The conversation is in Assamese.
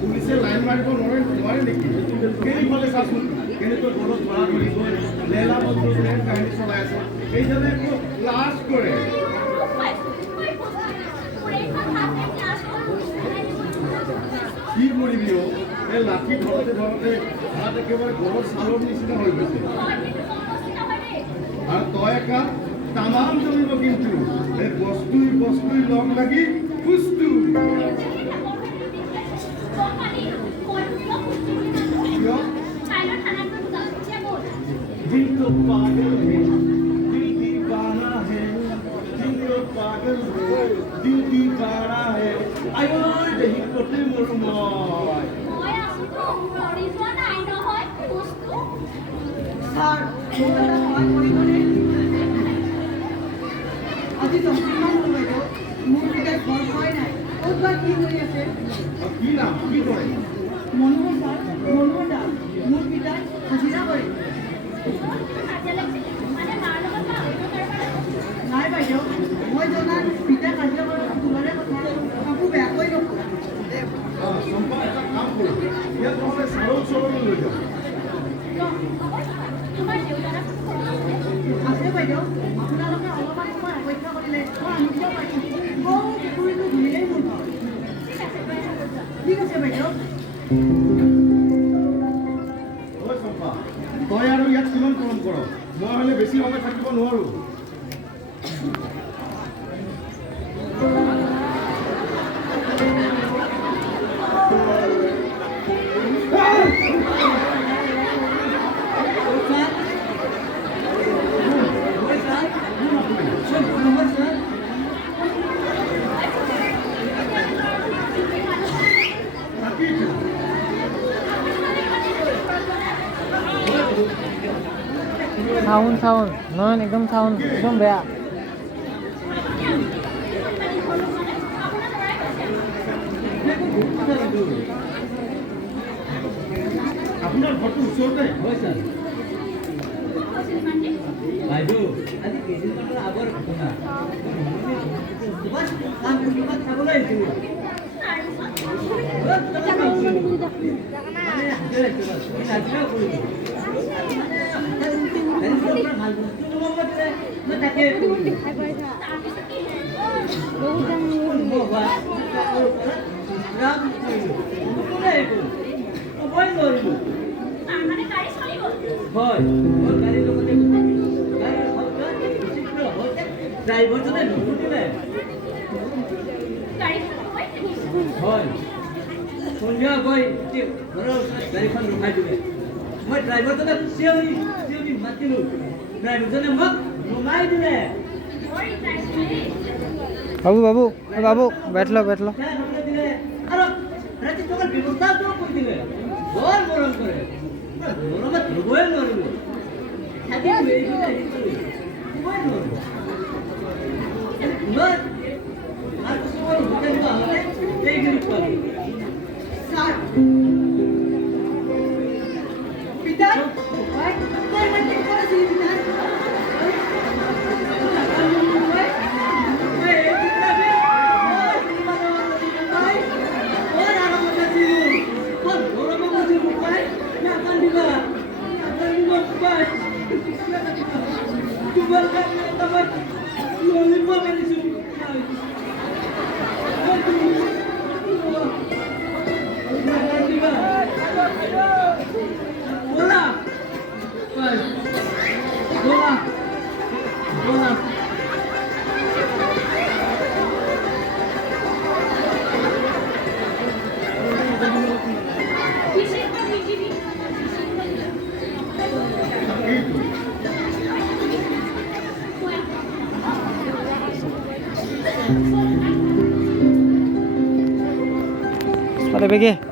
পুলিচে লাইন মাৰিব নোৱাৰে নেকি? কেইফালে চাচোন কেনেকৈ ঘৰত ধৰা ধৰি গৈ লেলা বন্ধুৰে কাহিনী চলাই আছে। এইজনে একো লাজ কৰে। কি কৰিবি অ? এই লাঠি ধৰোঁতে ধৰোঁতে হাত একেবাৰে ঘৰৰ ছালৰ নিচিনা হৈ গৈছে। আৰু তই একা তামাম জমিব কিন্তু এই বস্তুই লগ লাগি পুস্তু दिल तो पागल है दिल दीवाना है दिल तो पागल है दिल दीवाना है आयो देही कोटे मोर মই আছো তো মৰি যোৱা নাই নহয় বস্তু স্যাৰ মোটা সময় পৰিমাণে আজি সম্পূৰ্ণ হয়ে গেল মোৰ পিতাই ঘৰ হয় নাই ক'তবা কি হৈ আছে কি নাম কি কৰে মনোহৰ স্যাৰ মনোহৰ দাস মোৰ পিতাই হাজিৰা কৰে নাই বাইদেউ মই জনাত পিতা কাজিয়া কৰা তোমাৰে কথা কাকো বেয়াকৈ নকওঁ চম্পা এটা কাম কৰোঁ ইয়াত নহ'লে চাউল লৈ যাওঁ আছে বাইদেউ আপোনালোকে অলপমান সময় অপেক্ষা কৰিলে মই আনিব পাৰিম পুখুৰীটো ধুলেই মোৰ ঘৰ ঠিক আছে বাইদেউ তই আৰু ইয়াত কিমান কাম কৰ মই হ'লে বেছি সময় থাকিব নোৱাৰোঁ সাউণ্ড নহয় একদম সাউণ্ড একদম বেয়া আপোনাৰ ঘৰটো ওচৰতে হয় ছাৰ বাইদেউ আজি কেইদিনমানৰ আগৰ ঘটনা কাম কিবা চাবলৈ আহিছিলোঁ ড্ৰাইভাৰজনে নুশুনিলে হয় সন্ধিয়া গৈ ঘৰৰ ওচৰত গাড়ীখন ৰখাই দিলে মই ড্ৰাইভাৰজনক চিঞৰি মাতিলোঁ ড্ৰাইভাৰজনে মোক নমাই দিলে বাবু बैठ लो আৰু ৰাতি থকাৰ ব্যৱস্থাও কৰি দিলে বৰ মৰম কৰে মৰমত ধৰিবই নোৱাৰিলোঁ Pada BG.